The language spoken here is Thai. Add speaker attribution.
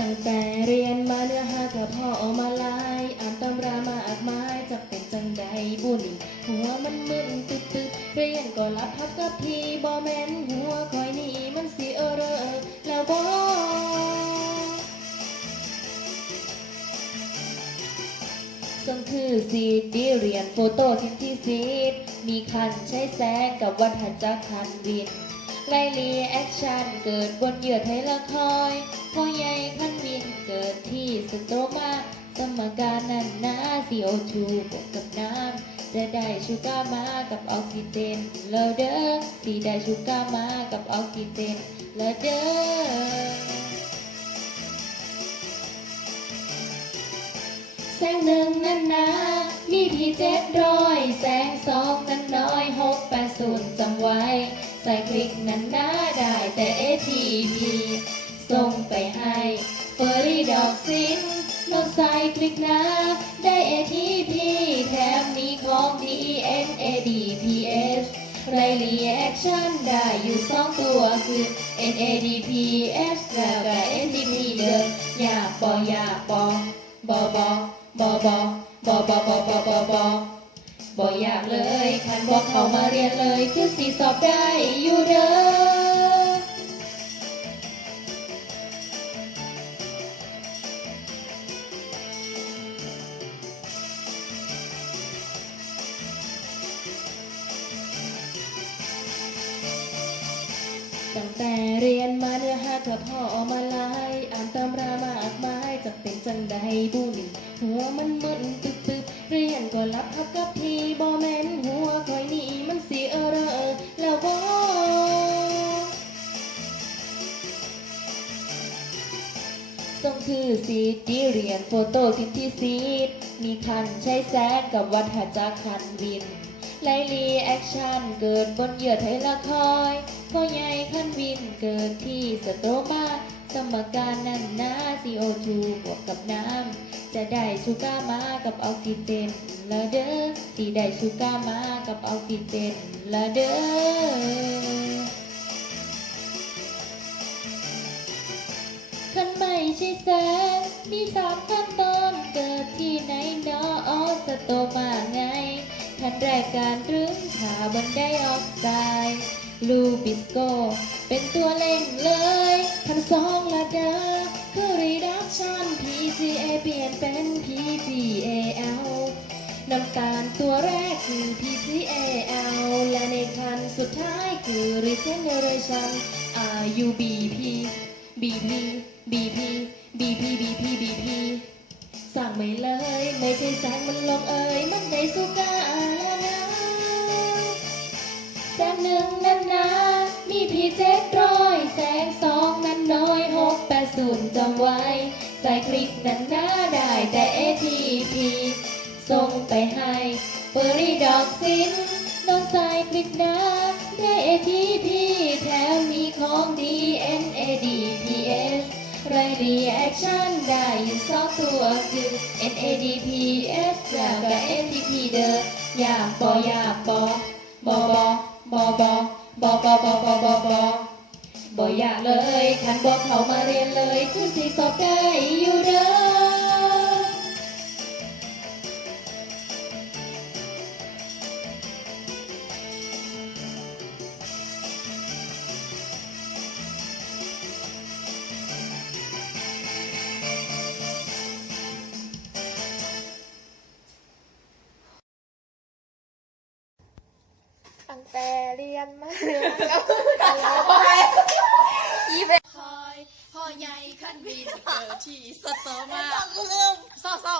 Speaker 1: ตั้งแต่เรียนมาเนื้อหากับพ่อออกมาลายอ่านตำรามากมายจะเป็นจังใดบุญหัวมันมึนตึกตึกเรียนก็รับพับกับพี่บอแมนหัวคอยนี่มันสิเออเรอแล้วบอส่งคือสีดีเรียนโฟโต้ทิมที่ซีดมีคันใช้แสงกับวัฏจักรคันวิน ไลลีแอคชั่นเกิดบนเหยื่อไทยละคอยพ่อใหญ่คันวินเกิดที่สโตมาสมการนั้นนะซีโอทูบวกกับน้ำจะได้ชูก้ามากับออกซิเจนแล้วเด้อสีได้ชูก้ามากับออกซิเจนแล้วเด้อแสงหนึ่งนั้นนะมีพี่เจ็ดร้อยแสงสองนั้นน้อยหกแปดศูนย์จำไว้ ใส่คลิกนั้นนะได้แต่ ATP ส่งไปให้เฟอร์รี่ดอกซิงน้องใส่คลิกนะ ได้ ATP แถมมีของดี NADPH ไรรีแอคชั่นได้อยู่สองตัวคือ NADPH แล้วก็ ATP เดิมอยากบออยากบอบอบอบอบอบอบอบอบอบอ บอบอยากเลยคันบอกเขามาเรียนเลยคือสีสอบได้อยู่เด้อตั้งแต่เรียนมาเนื้อหากับพ่อออกมาหลาย อ่านตำรามากมายจะเป็นจังใดบุญหัวมันมึนตึกตึก เรียนก็รับพับกับพี่บอแมนหัวคอยนี่มันเสียเออเรอแล้วบอส่งคือซีดีเรียนโฟโต้ทิมที่ซีดมีคันใช้แสงกับวัฏจักคันวินไลลีแอคชั่นเกิดบนเหยื่อไทยละคอยพ่อใหญ่คันวินเกิดที่สโตรมา สมการนั้นนะ CO2 บวกกับน้ำ จะได้ชูก้ามากับออกซิเจนละเด้อสีได้ชูก้ามากับออกซิเจนละเด้อขั้นไม่ใช่แสนมีสามขั้นตอนเกิดที่ไหนเนอออสโตมาไงขั้นแรกการรึงขาบนไดออกไซด์ ลูบิสโก เป็นตัวเล่งเลยขั้นสองละเดอคือ reduction PGA เปลี่ยนเป็น PGAL น้ำตาลตัวแรกคือ PGAL และในขั้นสุดท้ายคือ regeneration RUBP BP BP BP BP BP สั่งไม่เลย ไม่ใช่แสงมันลงเอ่ยมันได้สุกำไว้ ใส่คลิกนั้นนะได้แต่ ATP ส่งไปให้เฟอร์รี่ดอกซินน้องใส่คลิกนะได้ ATP แถมมีของดี NADPH ไรรีแอคชั่นได้อยู่สองตัวคือ NADPH แล้วก็ ATP เดิมอยากบออยากบอบอบอบอบอบอบอบอบอบอ บ่อยากเลยขันบอกเขามาเรียนเลย คือสีสอบได้อยู่เด้
Speaker 2: ตั้งแต่เรียนมากับกันแล้วอีเวน
Speaker 3: คอยพ่อใหญ่ขั้นวินเกิดที่สตอมา
Speaker 2: ต้องลืม
Speaker 3: เศร้าเศร้า